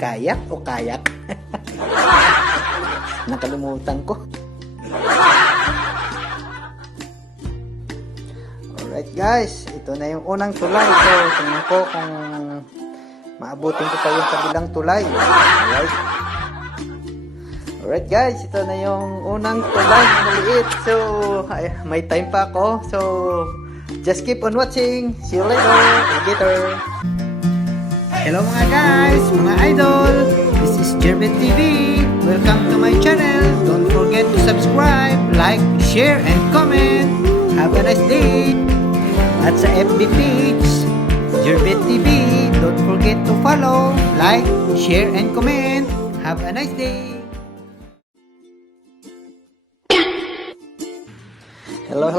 Kayak o kayak? Nakalimutan ko. Alright guys, ito na yung unang tulay. So, tingnan ko kung maabutin ko pa yung kabilang tulay. Alright guys, ito na yung unang tulay na maliit. So, may time pa ako. So, just keep on watching. See you later. Hello mga guys, mga idol. This is Jervin TV. Welcome to my channel. Don't forget to subscribe, like, share, and comment. Have a nice day. At sa FB page, Jervin TV, don't forget to follow, like, share, and comment. Have a nice day. Hello.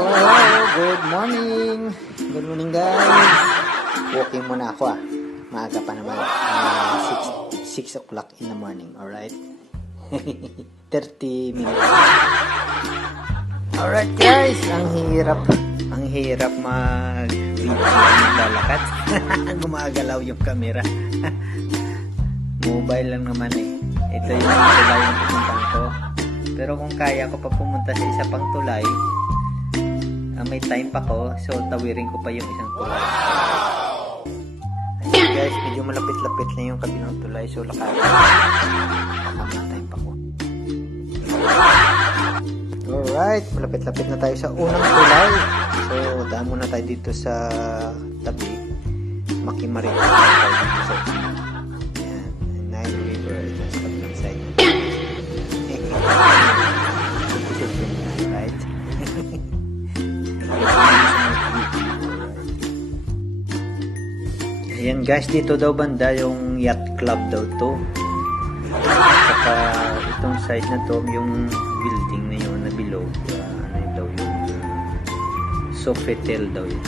Good morning. Good morning guys. Walking muna ako Maaga pa naman. 6 o'clock in the morning. Alright? 30 minutes. Alright guys. Ang hirap mag-video ng lalakad. Gumagalaw yung camera. Mobile lang naman Ito yung tulay yung pupuntahan ko. Pero kung kaya ko pa pumunta sa isa pang tulay, may time pa ko, so tawirin ko pa yung isang tulay. Ayun guys, medyo malapit-lapit na yung kabilang tulay, so lakad. Baka time pa ko. Alright, malapit-lapit na tayo sa unang tulay. So, daan muna tayo dito sa tabi. Makimarin. Ayan, Nile River. Ito sa kabilang side. Right? Ayan guys, dito daw banda yung yacht club daw to. Saka itong side na to, yung building na yun na below, ano daw yung Sofitel daw yun.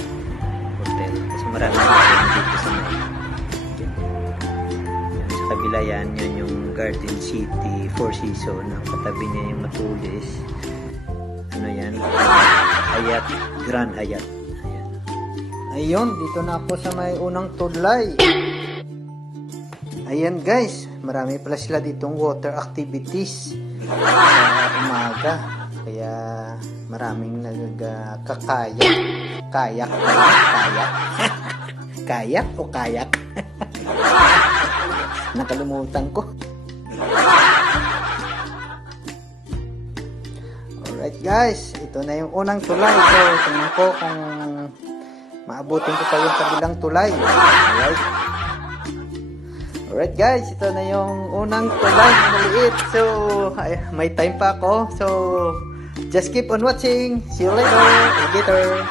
Hotel. Kasi marami hotel dito sa may. Sa kabila yan yung Garden City, Four Seasons. Ang katabi niya yung Matulis. Ano yan? Hyatt, Grand Hyatt. Ayun, dito na ako sa may unang tulay. Ayan guys, marami pala sila ditong water activities sa umaga. Kaya maraming nagkakayak. Kayak. Kayak o kayak? Nakalimutan ko. Alright guys, ito na yung unang tulay. So, tingnan ko kung maabutin ko pa yung kabilang tulay. Alright guys, ito na yung unang tulay na maliit. So, may time pa ako. So, just keep on watching. See you later.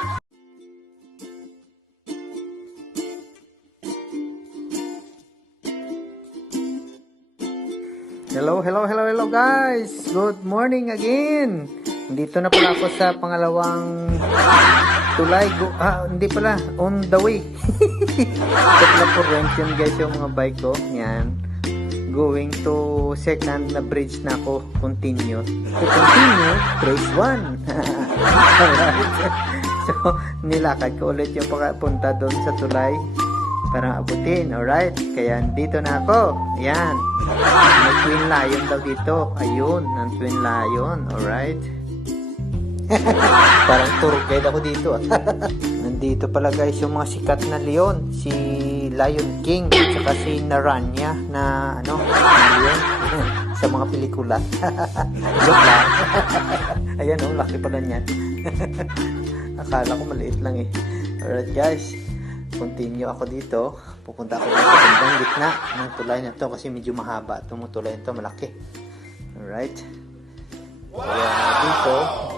Hello guys. Good morning again. Dito na pala ako sa pangalawang tulay. Hindi pala. On the way. Check na for rent yun guys yung mga bike ko. Yan. Going to second na bridge na ako. Continue. To continue, press 1. So, nilakad ko ulit yung punta doon sa tulay para abutin. Alright. Kaya dito na ako. Yan. May twin lion daw dito. Ayun. Ang twin lion. Alright. Parang tour guide ako dito Nandito pala guys yung mga sikat na leon, si Lion King at saka si Naranya na leon sa mga pelikula. Joke lang. Ayan laki pala niyan. Akala ko maliit lang Alright guys, continue ako dito. Pupunta ako dito sa bandang gitna ng tulay na to kasi medyo mahaba itong tulay na to, malaki. Alright. Kaya dito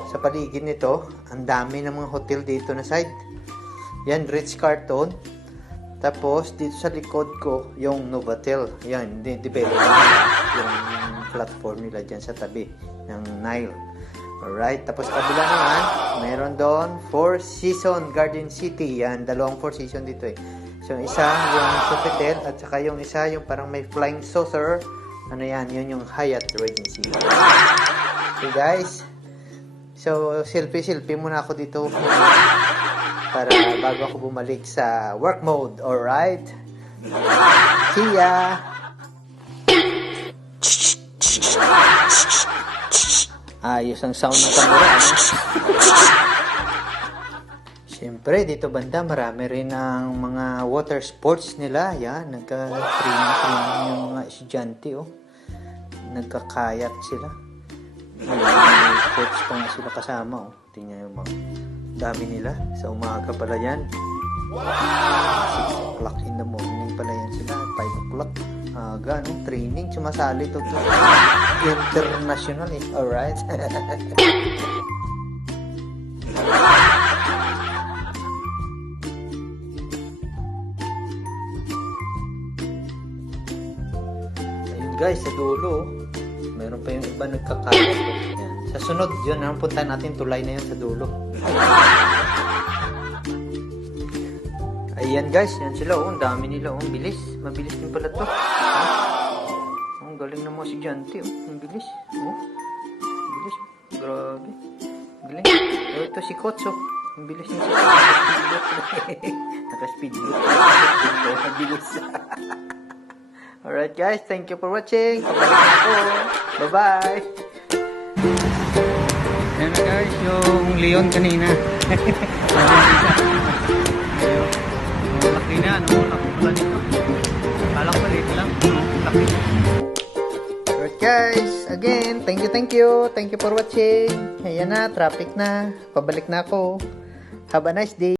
sa paligid nito, ang dami ng mga hotel dito na side. Yan, Ritz-Carlton. Tapos, dito sa likod ko, yung Novotel. Yan, develop nila yung platform nila dyan sa tabi ng Nile. Alright, tapos kabila naman, meron doon Four Seasons Garden City. Yan, dalawang Four Seasons dito So, yung isa, yung Sofitel, at saka yung isa, yung parang may flying saucer. Ano yan, yun yung Hyatt Regency. Okay guys, so selfie muna ako dito para bago ako bumalik sa work mode. Alright, see ya. Ayos ang sound ng kamera, ano? Siyempre, dito banda, marami rin ang mga water sports nila. Yan, nagka-training yung mga estudyante, oh. Nagkakayak sila. May coach pa nga sila kasama, oh. Tingnan yung mga dami nila. Sa umaga pala yan. 6 o'clock in the morning pala yan sila. 5 o'clock. Aga, no? Training. Sumasali to international, eh. Alright. Guys, sa dulo, meron pa yung iba nagkakalat. Yan. Sa sunod, yun, ang punta natin, tulay na yun sa dulo. Ayan guys, yan sila, oh, ang dami nila, oh, bilis. Mabilis din pala to. Oh, ang galing ng mga estudyante, oh, ang bilis. Oh, bilis, grabe. Galing. Oh, ito si Kotso. Ang bilis niya siya. Naka-speedboat. Ang bilis. Alright guys, thank you for watching. Pabalik na ako. Bye-bye. Ayan na guys, yung Leon kanina. Laki na, no? Laki pala nito. Kala ko maliit lang. Laki. Alright guys, again, thank you. Thank you for watching. Ayan na, traffic na. Pabalik na ako. Have a nice day.